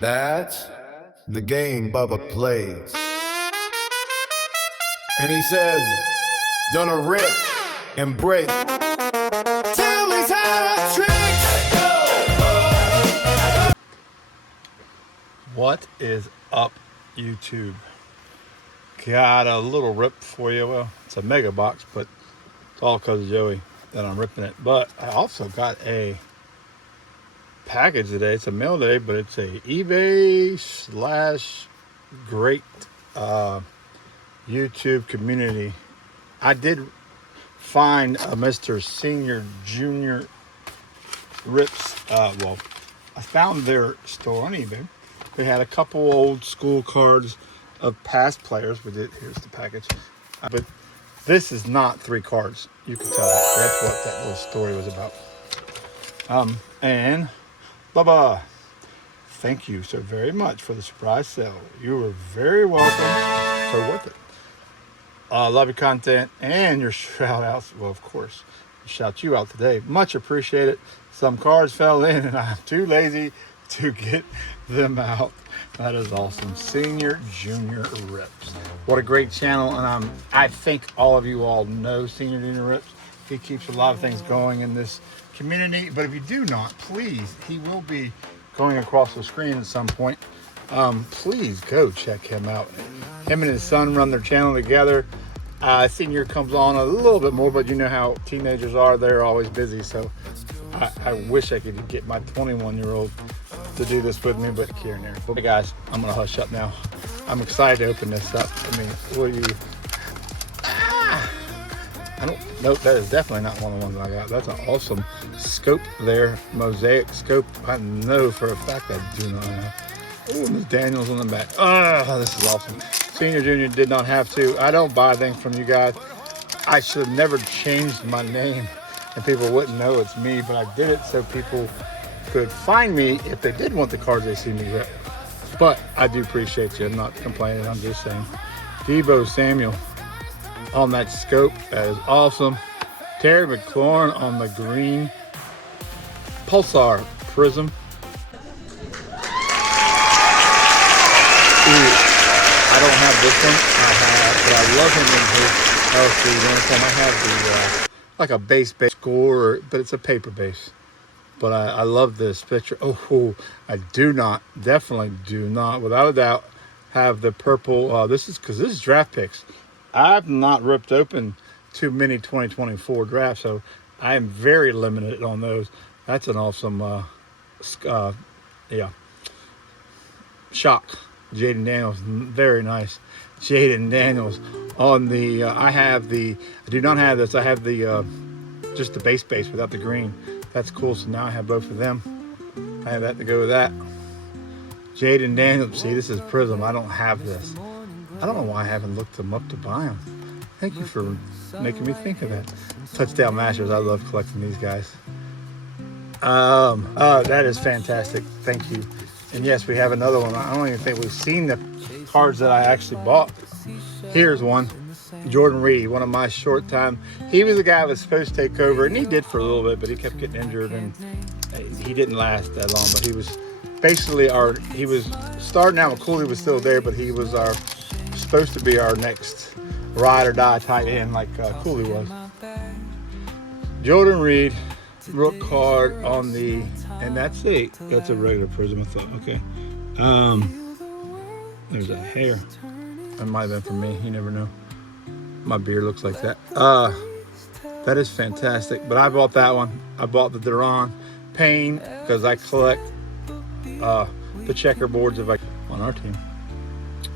That's the game Bubba plays. And he says, gonna rip and break. Tell me how to trick. What is up, YouTube? Got a little rip for you. Well, it's a mega box, but it's all because of Joey that I'm ripping it. But I also got a package today. It's a mail day, but it's a eBay / great YouTube community. I did find a Mr. Senior Junior Rips. Well, I found their store on eBay. They had a couple old school cards of past players. Here's the package. But this is not 3 cards. You can tell that's what that little story was about. And Bubba, thank you so very much for the surprise sale. You were very welcome. So worth it. Love your content and your shout outs. Well, of course, shout you out today. Much appreciated. Some cards fell in and I'm too lazy to get them out. That is awesome. Senior Junior Rips. What a great channel. And I think all of you all know Senior Junior Rips. He keeps a lot of things going in this community. But if you do not, please, he will be going across the screen at some point. Please go check him out. Him and his son run their channel together. Senior comes on a little bit more, but you know how teenagers are. They're always busy. So I wish I could get my 21-year-old to do this with me, but here and there. But guys, I'm gonna hush up now. I'm excited to open this up. I mean, what do you? I don't. Nope, that is definitely not one of the ones I got. That's an awesome scope there, mosaic scope. I know for a fact I do not have. Oh, Miss Daniels on the back. Oh, this is awesome. Senior Junior did not have to. I don't buy things from you guys. I should have never changed my name, and people wouldn't know it's me. But I did it so people could find me if they did want the cards they see me rip. But I do appreciate you. I'm not complaining. I'm just saying. Deebo Samuel on that scope. That is awesome. Terry McLaurin on the green Pulsar Prism. Ooh, I don't have this one. But I love him in his LC uniform. I have the like a base score, but it's a paper base. But I love this picture. Oh, I definitely do not, without a doubt, have the purple. This is draft picks. I've not ripped open too many 2024 drafts, so I am very limited on those. That's an awesome, shock. Jaden Daniels, very nice. Jaden Daniels on the. I do not have this. I have the just the base without the green. That's cool. So now I have both of them. I have that to go with that. Jaden Daniels. See, this is Prism. I don't have this. I don't know why I haven't looked them up to buy them. Thank you for making me think of that. Touchdown Masters. I love collecting these guys. That is fantastic. Thank you. And yes, we have another one. I don't even think we've seen the cards that I actually bought. Here's one. Jordan Reed, one of my short time. He was the guy that was supposed to take over, and he did for a little bit, but he kept getting injured, and he didn't last that long. But he was basically he was starting out with Cooley was still there, but he was supposed to be our next ride or die tight end like Cooley was. Jordan Reed, rook card on the, and that's a regular Prism, I thought. Okay. There's a hair. That might have been for me. You never know. My beard looks like that. That is fantastic. But I bought that one. I bought the Duran Payne because I collect the checkerboards on our team.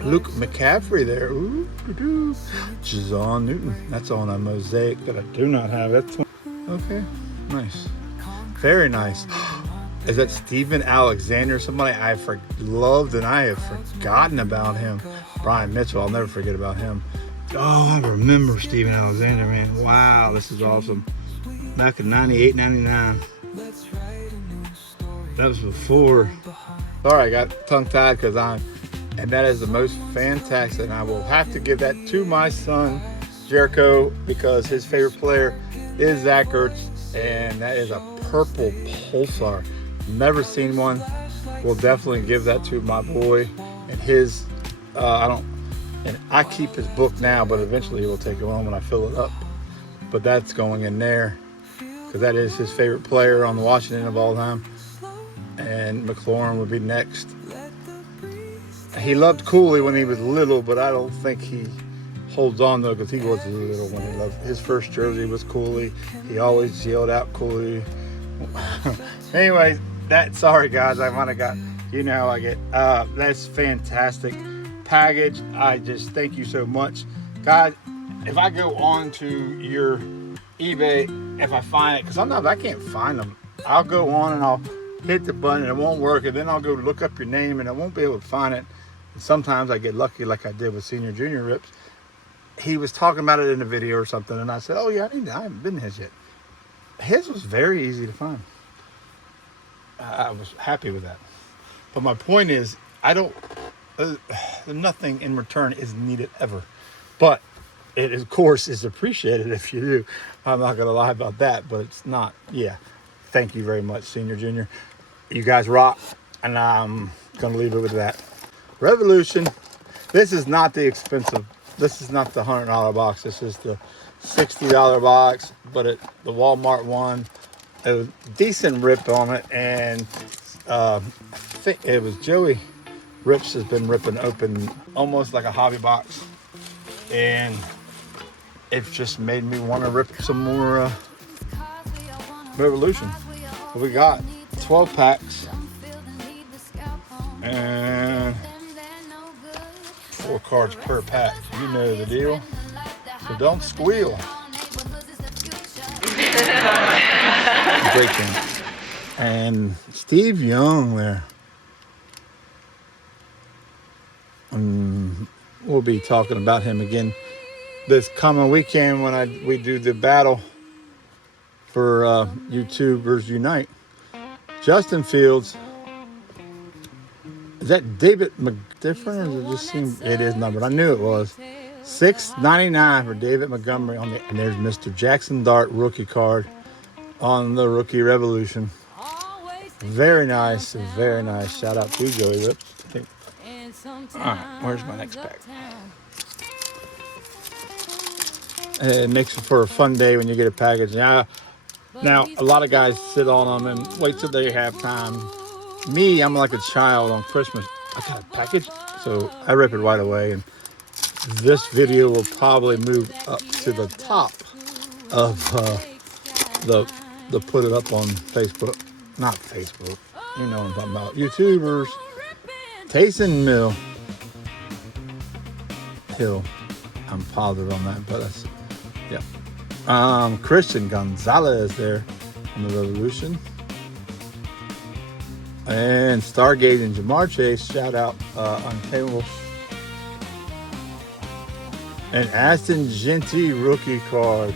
Luke McCaffrey there. Ooh, Jazon Newton. That's on a mosaic that I do not have. That's okay. Nice. Very nice. Is that Steven Alexander? Somebody I loved and I have forgotten about him. Brian Mitchell. I'll never forget about him. Oh, I remember Steven Alexander, man. Wow, this is awesome. Back in 98, 99. That was before. Sorry, I got tongue-tied and that is the most fantastic. And I will have to give that to my son, Jericho, because his favorite player is Zach Ertz. And that is a purple Pulsar. Never seen one. will definitely give that to my boy and his. I keep his book now, but eventually he'll take it home when I fill it up. But that's going in there because that is his favorite player on the Washington of all time. And McLaurin would be next. He loved Cooley when he was little, but I don't think he holds on though, because he was little when he loved his first jersey was Cooley. He always yelled out Cooley. Anyway, sorry guys, I might have got, you know how I get. That's fantastic package. I just thank you so much, guys. If I go on to your eBay, if I find it, because sometimes I can't find them, I'll go on and I'll hit the button and it won't work, and then I'll go look up your name and I won't be able to find it. And sometimes I get lucky, like I did with Senior Junior Rips. He was talking about it in a video or something, and I said, oh yeah, I haven't been to his yet. His was very easy to find. I was happy with that. But my point is, nothing in return is needed ever. But it, of course, is appreciated if you do. I'm not going to lie about that, but it's not. Yeah. Thank you very much, Senior Junior. You guys rock, and I'm going to leave it with that. Revolution. This is not the expensive. This is not the $100 box. This is the $60 box, but the Walmart one. It was a decent rip on it, and I think it was Joey Rips has been ripping open almost like a hobby box, and it just made me want to rip some more Revolution. We got 12 packs and 4 cards per pack. You know the deal, so don't squeal. Great game. And Steve Young there. We'll be talking about him again this coming weekend when we do the battle for YouTubers Unite. Justin Fields. Is that David McDifferent, or does it just seem it is numbered? I knew it was. $6.99 for David Montgomery on the. And there's Mr. Jackson Dart rookie card on the Rookie Revolution. Very nice, very nice. Shout out to Joey Rips. All right, where's my next pack? It makes for a fun day when you get a package. Now, a lot of guys sit on them and wait till they have time. Me, I'm like a child on Christmas. I got a package, so I rip it right away. And this video will probably move up to the top of the put it up on Facebook. Not Facebook. You know what I'm talking about. YouTubers. Taysom Hill. I'm positive on that, but that's, yeah. Christian Gonzalez there on the Revolution. And Stargate and Jamar Chase, shout out Untamable. And Aston Genty rookie card.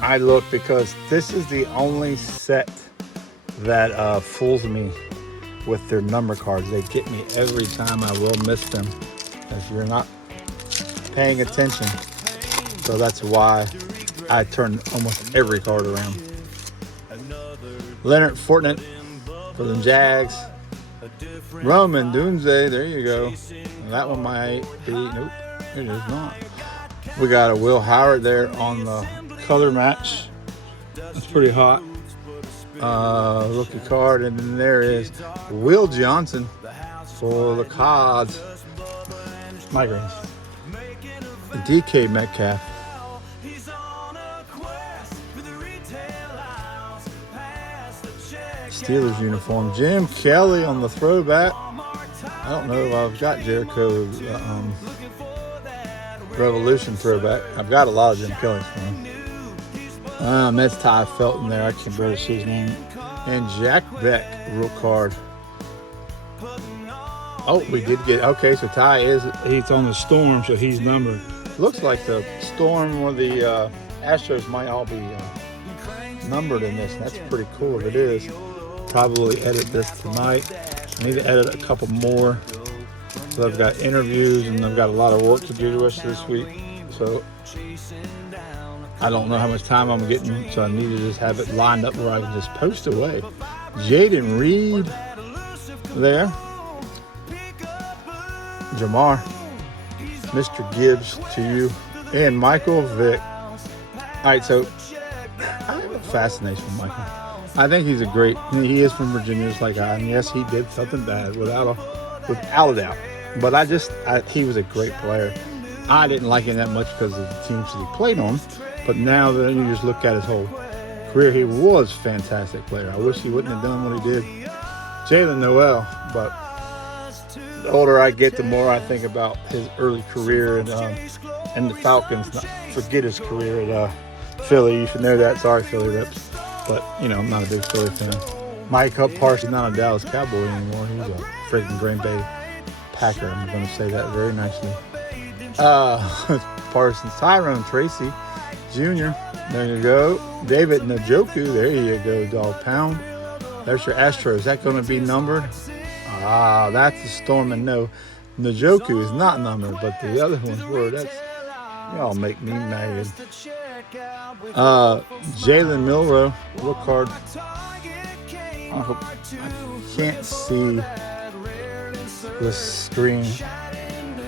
I look because this is the only set that fools me with their number cards. They get me every time. I will miss them if you're not paying attention. So that's why I turn almost every card around. Leonard Fournette for the Jags. Roman Dunze, there you go. That one might be, nope, it is not. We got a Will Howard there on the color match. That's pretty hot. Rookie card, and then there is Will Johnson for the Cards. Migraines. DK Metcalf. Steelers uniform. Jim Kelly on the throwback. I don't know if I've got Jericho's Revolution throwback. I've got a lot of Jim Kelly's for him. That's Ty Felton there. I can't barely see his name. And Jack Beck, real card. Oh, we did get, okay, so Ty he's on the Storm, so he's numbered. Looks like the Storm or the Astros might all be numbered in this. That's pretty cool if it is. Probably edit this tonight. I need to edit a couple more. So I've got interviews and I've got a lot of work to do the rest of this week. So I don't know how much time I'm getting, so I need to just have it lined up where I can just post away. Jaden Reed there. Jamar, Mr. Gibbs to you, and Michael Vick. All right, so I have a fascination with Michael. I think he's a great. He is from Virginia, just like I. And yes, he did something bad without a doubt. But he was a great player. I didn't like him that much because of the teams that he played on. But now that you just look at his whole career, he was a fantastic player. I wish he wouldn't have done what he did. Jalen Noel, but the older I get, the more I think about his early career and the Falcons. Not forget his career at Philly. You should know that. Sorry, Philly Rips. But, you know, I'm not a big Philly fan. Mike Parsons, not a Dallas Cowboy anymore. He's a freaking Green Bay Packer. I'm going to say that very nicely. Parsons, Tyrone Tracy Jr. There you go. David Njoku. There you go, Dog Pound. There's your Astros. Is that going to be numbered? That's a storm. And no, Njoku is not numbered, but the other ones were. Y'all make me mad. Jalen Milroe, look card. I can't see the screen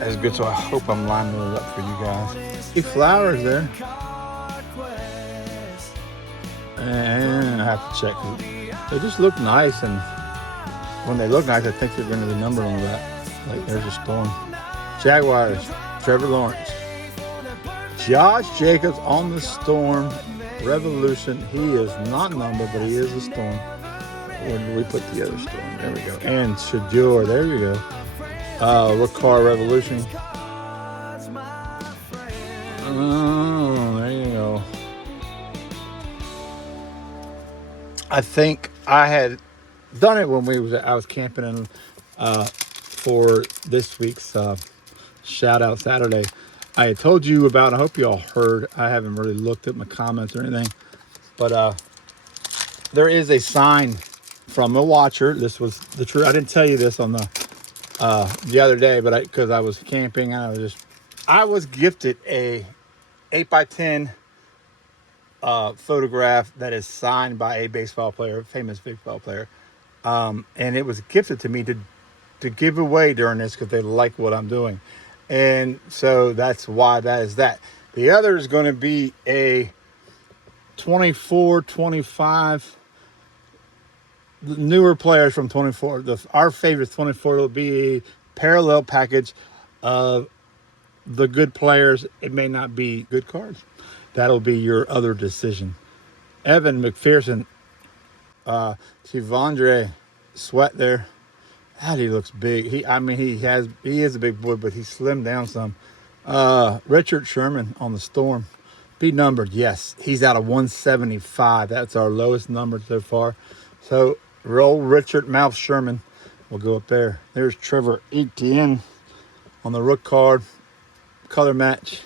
as good, so I hope I'm lining it up for you guys. See Flowers there. And I have to check. They just look nice, and when they look nice, I think they're going to be numbered on that. Like there's a storm. Jaguars, Trevor Lawrence. Josh Jacobs on the Storm Revolution. He is not numbered, but he is a Storm. Where did we put the other Storm? There we go. And Shador. There you go. Ricard Revolution. Oh, there you go. I think I had done it when I was camping in for this week's shout out Saturday. I had told you about, I hope you all heard, I haven't really looked at my comments or anything, but there is a sign from a watcher. This was the truth. I didn't tell you this on the other day, but because I was camping and I was gifted a 8x10 photograph that is signed by a baseball player, famous baseball player, and it was gifted to me to give away during this because they like what I'm doing. And so that's why that is that. The other is going to be a 24, 25, the newer players from 24. Our favorite 24 will be a parallel package of the good players. It may not be good cards. That'll be your other decision. Evan McPherson, Tivandre Sweat there. God, he looks big. He is a big boy, but he slimmed down some. Richard Sherman on the Storm. Be numbered, yes. He's out of 175. That's our lowest number so far. So roll Richard Mouth Sherman. We'll go up there. There's Trevor Etienne on the Rook card. Color match.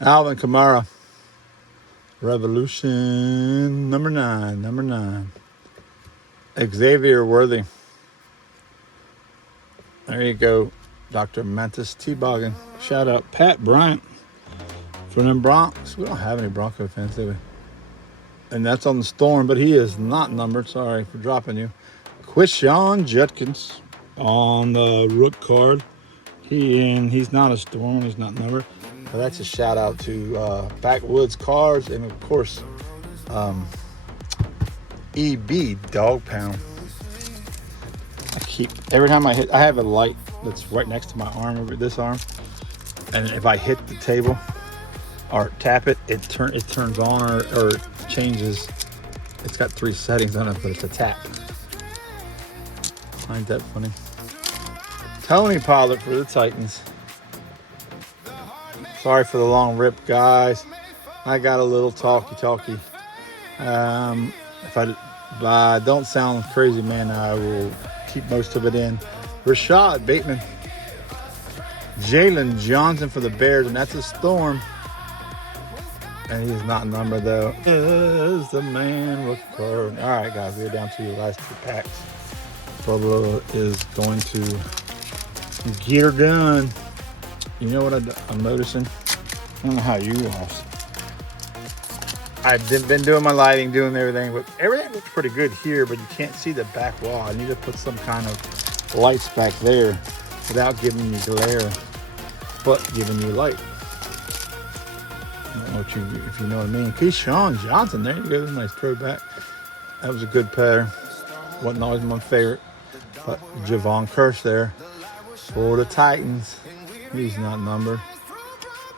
Alvin Kamara. Revolution number 9. Xavier Worthy. There you go. Dr. Mantis Teboggin. Shout out Pat Bryant from them Bronx. We don't have any Bronco fans, do we? And that's on the Storm, but he is not numbered. Sorry for dropping you. Quishon Judkins on the Rook card. He's not a Storm. He's not numbered. But that's a shout out to Backwoods Cars and of course EB Dog Pound. Every time I hit, I have a light that's right next to my arm, over this arm, and if I hit the table or tap it, it turns on or it changes. It's got 3 settings on it, but it's a tap. Ain't that funny? Tony Pollard for the Titans. Sorry for the long rip, guys. I got a little talky. If I don't sound crazy, man, I will keep most of it in. Rashad Bateman. Jalen Johnson for the Bears, and that's a Storm. And he's not numbered, though. Is the man with card. All right, guys, we're down to your last 2 packs. Bubba is going to get her done. You know what I'm noticing? I don't know how you are. I've been doing my lighting, doing everything, but everything looks pretty good here, but you can't see the back wall. I need to put some kind of lights back there without giving you glare, but giving you light. I don't know if you know what I mean. Keyshawn Johnson, there you go, nice throwback. That was a good pair. Wasn't always my favorite, but Javon Curse there for the Titans. He's not numbered.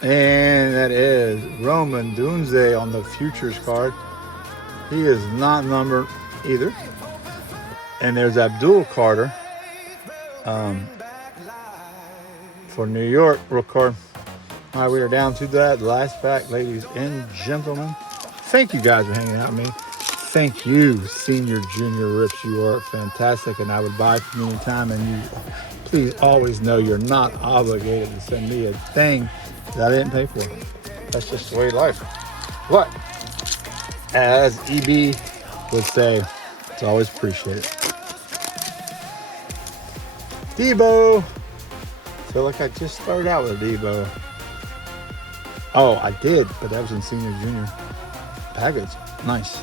And that is Roman Dunze on the futures card. He is not numbered either. And there's Abdul Carter for New York, rook card. All right, we are down to that last pack, ladies and gentlemen. Thank you guys for hanging out with me. Thank you, Senior Junior Rips. You are fantastic, and I would buy from you anytime. And you, please always know you're not obligated to send me a thing that I didn't pay for. That's just the way of life. But as EB would say, it's always appreciated. Debo. I feel like I just started out with a Debo. Oh, I did, but that was in Senior Junior package. Nice.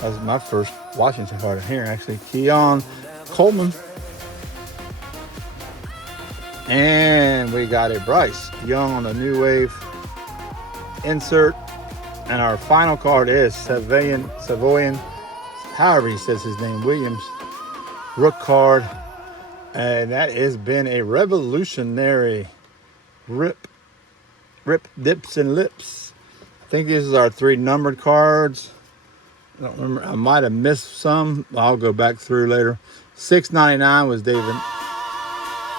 That was my first Washington card here, actually. Keon Coleman. And we got a Bryce Young on the New Wave insert. And our final card is Savoyan, however he says his name, Williams, rook card. And that has been a revolutionary rip, dips, and lips. I think these are our 3 numbered cards. I don't remember. I might have missed some. I'll go back through later. $6.99 was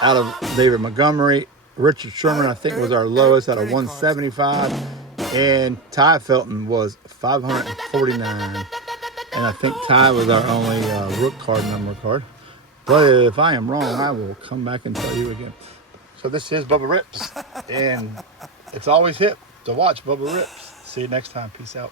out of David Montgomery. Richard Sherman, I think, was our lowest out of 175. And Ty Felton was 549. And I think Ty was our only rook card number card. But if I am wrong, I will come back and tell you again. So this is Bubba Rips. And it's always hip to watch Bubba Rips. See you next time. Peace out.